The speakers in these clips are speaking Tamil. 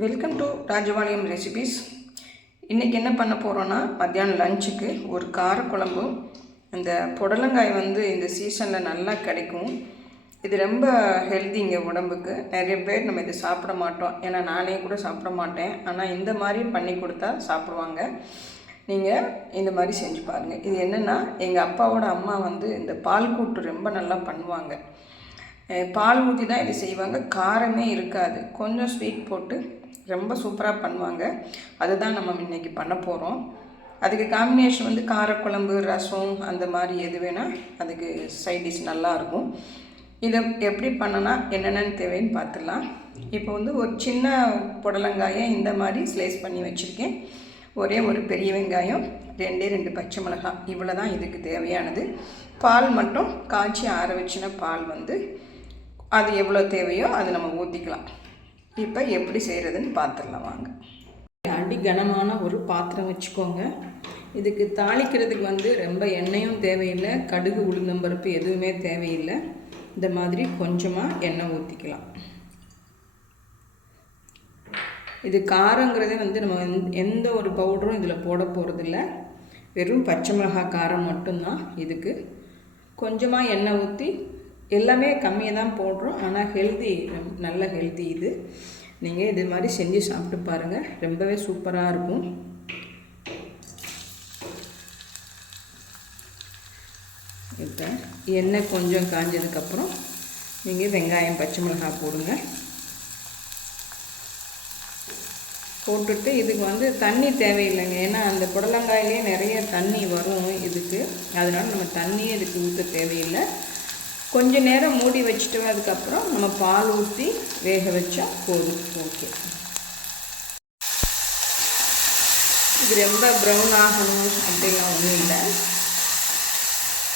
வெல்கம் டு ராஜபாளையம் ரெசிபீஸ் இன்றைக்கி என்ன பண்ண போகிறோன்னா மத்தியானம் லஞ்சுக்கு ஒரு காரக்குழம்பும் இந்த புடலங்காய் வந்து இந்த சீசனில் நல்லா கிடைக்கும். இது ரொம்ப ஹெல்த்திங்க உடம்புக்கு. நிறைய பேர் நம்ம இதை சாப்பிட மாட்டோம். ஏன்னா நானே கூட சாப்பிட மாட்டேன். ஆனால் இந்த மாதிரி பண்ணி கொடுத்தா சாப்பிடுவாங்க. நீங்கள் இந்த மாதிரி செஞ்சு பாருங்கள் இது என்னென்னா எங்கள் அப்பாவோட அம்மா வந்து இந்த பால் கூட்டு ரொம்ப நல்லா பண்ணுவாங்க. பால் ஊற்றி தான் இது செய்வாங்க. காரமே இருக்காது. கொஞ்சம் ஸ்வீட் போட்டு ரொம்ப சூப்பராக பண்ணுவாங்க. அதுதான் நம்ம இன்னைக்கு பண்ண போகிறோம் அதுக்கு காம்பினேஷன் வந்து காரக்குழம்பு ரசம் அந்த மாதிரி எது வேணால் அதுக்கு சைட் டிஷ் நல்லாயிருக்கும் இதை எப்படி பண்ணனா என்னென்னு தேவைன்னு பார்த்துடலாம் இப்போ வந்து ஒரு சின்ன புடலங்காயை இந்த மாதிரி ஸ்லைஸ் பண்ணி வச்சுருக்கேன். ஒரே ஒரு பெரிய வெங்காயம் ரெண்டே ரெண்டு பச்சை மிளகாய் இவ்வளோ தான் இதுக்கு தேவையானது. பால் மட்டும் காய்ச்சி ஆற வச்சின பால் வந்து அது எவ்வளோ தேவையோ அதை நம்ம ஊற்றிக்கலாம் இப்போ எப்படி செய்கிறதுன்னு பார்த்துடலாம் வாங்க. அடி கனமான ஒரு பாத்திரம் வச்சுக்கோங்க. இதுக்கு தாளிக்கிறதுக்கு வந்து ரொம்ப எண்ணெயும் தேவையில்லை கடுகு உளுந்தம்பருப்பு எதுவுமே தேவையில்லை. இந்த மாதிரி கொஞ்சமாக எண்ணெய் ஊற்றிக்கலாம் இது காரங்கிறதே வந்து நம்ம எந்த- எந்த ஒரு பவுடரும் இதில் போட போகிறதில்ல வெறும் பச்சை மிளகாய் காரம் மட்டும்தான் இதுக்கு. கொஞ்சமாக எண்ணெய் ஊற்றி எல்லாமே கம்மியாக தான் போடுறோம். ஆனால் ஹெல்தி நல்ல ஹெல்தி இது. நீங்கள் இது மாதிரி செஞ்சு சாப்பிட்டு பாருங்கள் ரொம்பவே சூப்பராக இருக்கும். இப்போ எண்ணெய் கொஞ்சம் காஞ்சதுக்கப்புறம் நீங்கள் வெங்காயம் பச்சை மிளகாய் போடுங்க. போட்டுட்டு இதுக்கு வந்து தண்ணி தேவையில்லைங்க. ஏன்னா அந்த புடலங்காயிலே நிறைய தண்ணி வரும் இதுக்கு. அதனால் நம்ம தண்ணியே இதுக்கு ஊற்ற தேவையில்லை. கொஞ்ச நேரம் மூடி வச்சுட்டோம் அதுக்கப்புறம் நம்ம பால் ஊற்றி வேக வச்சா போதும். ஓகே இது ரொம்ப ப்ரௌன் ஆகணும் அப்படிலாம் ஒன்றும் இல்லை.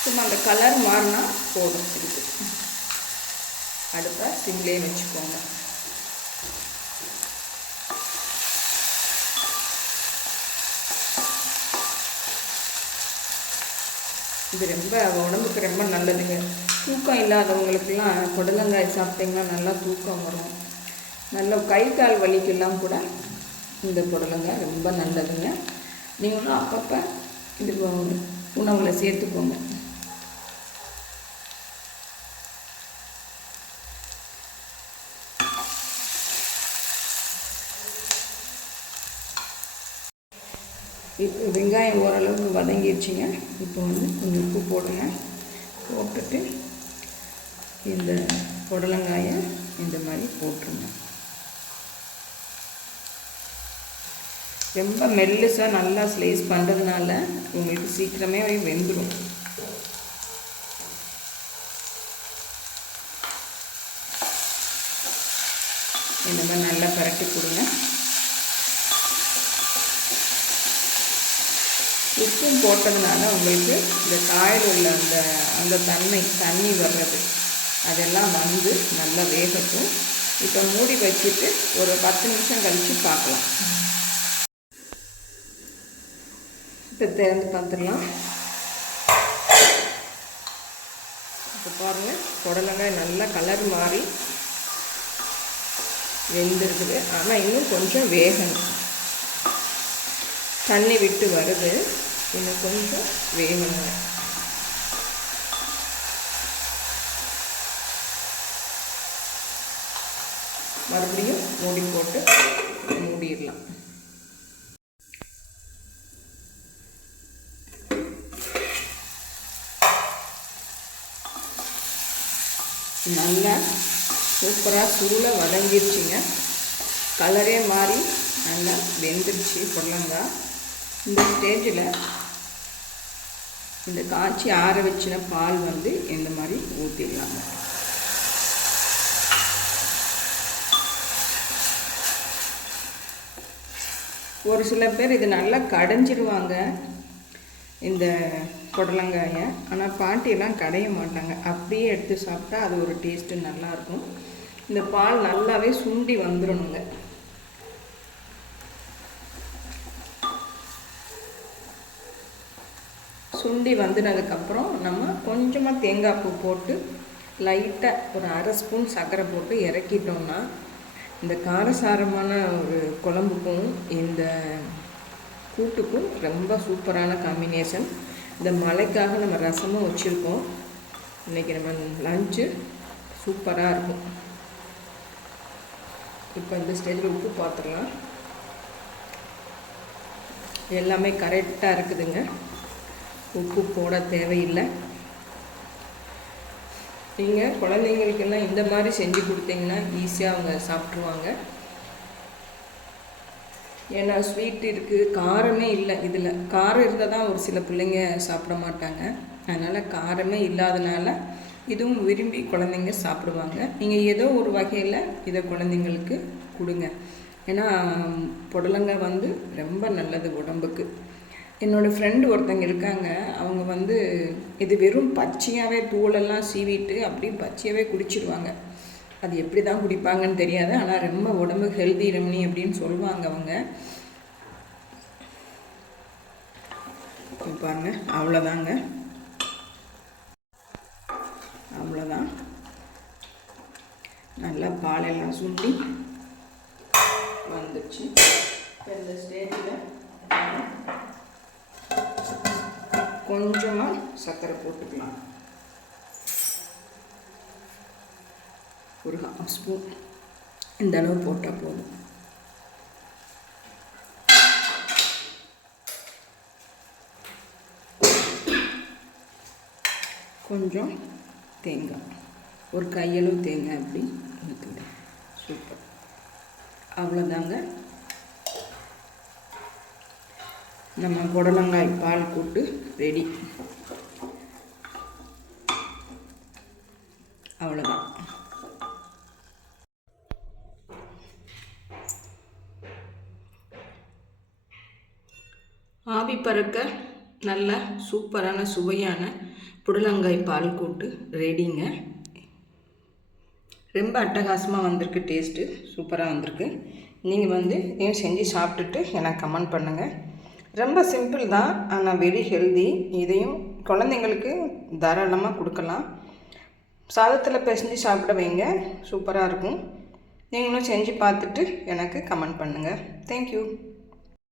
சும்மா அந்த கலர் மாறினா போதும். இதுக்கு அடுப்பை சிம்லேயே வச்சுக்கோங்க. இது ரொம்ப உடம்புக்கு ரொம்ப நல்லதுங்க. தூக்கம் இல்லாதவங்களுக்கெல்லாம் புடலங்காய் சாப்பிட்டிங்கன்னா நல்லா தூக்கம் வரும். நல்ல கை கால் வலிக்கெல்லாம் கூட இந்த புடலங்காய் ரொம்ப நல்லதுங்க. நீங்களும் அப்பப்போ இது உணவில் சேர்த்துக்கோங்க. இப்போ வெங்காயம் ஓரளவுக்கு வதங்கிடுச்சிங்க. இப்போ வந்து கொஞ்சம் உப்பு போடுங்க. போட்டுட்டு இந்த புடலங்காயை இந்த மாதிரி போட்டுருங்க. ரொம்ப மெல்லுசாக நல்லா ஸ்லைஸ் பண்ணுறதுனால உங்களுக்கு சீக்கிரமே வெந்துடும் இந்த மாதிரி நல்லா பரட்டி கொடுங்க. உப்பும் போட்டதுனால உங்களுக்கு இந்த காயில் உள்ள அந்த அந்த தன்மை தண்ணி வர்றது. அதெல்லாம் வந்து நல்லா வேகட்டும். இப்போ மூடி வச்சுட்டு ஒரு பத்து நிமிஷம் கழித்து பார்க்கலாம். இப்போ திறந்து பார்த்துடலாம். இப்போ பாருங்கள் புடலங்காய் நல்லா கலர் மாறி வெந்திருக்குது. ஆனால் இன்னும் கொஞ்சம் வேகணும். தண்ணி விட்டு வருது. இன்னும் கொஞ்சம் வேகணும். மறுபடியும் மூடி போட்டு மூடிடலாம். நல்லா சூப்பராக சூளை வதங்கிருச்சுங்க. கலரே மாறி நல்லா வெந்துருச்சு புடலங்காய் இந்த ஸ்டேஜில் இந்த காய்ச்சி ஆற வச்சின பால் வந்து இந்த மாதிரி ஊற்றிடலாங்க ஒரு சில பேர் இது நல்லா கடைஞ்சிடுவாங்க இந்த புடலங்காயை. ஆனால் பாட்டியெல்லாம் கடைய மாட்டாங்க. அப்படியே எடுத்து சாப்பிட்டா அது ஒரு டேஸ்ட்டு நல்லாயிருக்கும். இந்த பால் நல்லாவே சுண்டி வந்துடணுங்க. சுண்டி வந்துனதுக்கப்புறம் நம்ம கொஞ்சமாக தேங்காய் பூ போட்டு லைட்டாக ஒரு அரை ஸ்பூன் சர்க்கரை போட்டு இறக்கிட்டோம்னா இந்த காரசாரமான ஒரு குழம்புக்கும் இந்த கூட்டுக்கும் ரொம்ப சூப்பரான காம்பினேஷன் இந்த மலைக்காக நம்ம ரசமும் வச்சுருக்கோம். இன்றைக்கி நம்ம லஞ்சு சூப்பராக இருக்கும். இப்போ இந்த ஸ்டேஜில் உப்பு பார்த்துடலாம் எல்லாமே கரெக்டாக இருக்குதுங்க. உப்பு போட தேவையில்லை. நீங்கள் குழந்தைங்களுக்கெல்லாம் இந்த மாதிரி செஞ்சு கொடுத்தீங்கன்னா ஈஸியாக அவங்க சாப்பிட்ருவாங்க ஏன்னா ஸ்வீட் இருக்குது காரமே இல்லை இதில். காரம் இருந்தால் தான் ஒரு சில பிள்ளைங்க சாப்பிட மாட்டாங்க. அதனால் காரமே இல்லாதனால இதுவும் விரும்பி குழந்தைங்க சாப்பிடுவாங்க. நீங்கள் ஏதோ ஒரு வகையில் இதை குழந்தைங்களுக்கு கொடுங்க. ஏன்னா புடலங்காய் வந்து ரொம்ப நல்லது உடம்புக்கு. என்னோடய ஃப்ரெண்டு ஒருத்தங்க இருக்காங்க. அவங்க வந்து இது வெறும் பச்சையாகவே தூளெல்லாம் சீவிட்டு அப்படியே பச்சையாகவே குடிச்சிடுவாங்க அது எப்படி தான் குடிப்பாங்கன்னு தெரியாது. ஆனால் ரொம்ப உடம்பு ஹெல்தி ரெமனி அப்படின்னு சொல்லுவாங்க அவங்க. பாருங்க. அவ்வளோதாங்க அவ்வளோதான் நல்லா பாலெல்லாம் சுண்டி வந்துச்சு. இப்போ இந்த ஸ்டேஜில் கொஞ்சமாக சர்க்கரை போட்டுக்கலாம். ஒரு ஹாஃப் ஸ்பூன் இந்த அளவு போட்டால் போதும். கொஞ்சம் தேங்காய். ஒரு கையளவு தேங்காய் அப்படி ஊற்றுங்க சூப்பர். அவ்வளோதாங்க நம்ம புடலங்காய் பால் கூட்டு ரெடி. அவ்வளோதான் ஆவி பறக்க நல்ல சூப்பரான சுவையான புடலங்காய் பால் கூட்டு ரெடிங்க. ரொம்ப அட்டகாசமாக வந்திருக்கு டேஸ்ட்டு சூப்பராக வந்திருக்கு. நீங்கள் வந்து இதையும் செஞ்சு சாப்பிட்டுட்டு எனக்கு கமெண்ட் பண்ணுங்கள் ரொம்ப சிம்பிள் தான் ஆனால் வெரி ஹெல்தி இதையும் குழந்தைங்களுக்கு தாராளமாக கொடுக்கலாம். சாதத்தில் பிசைஞ்சு சாப்பிட வைங்க சூப்பராக இருக்கும். நீங்களும் செஞ்சு பார்த்துட்டு எனக்கு கமெண்ட் பண்ணுங்கள் தேங்க்யூ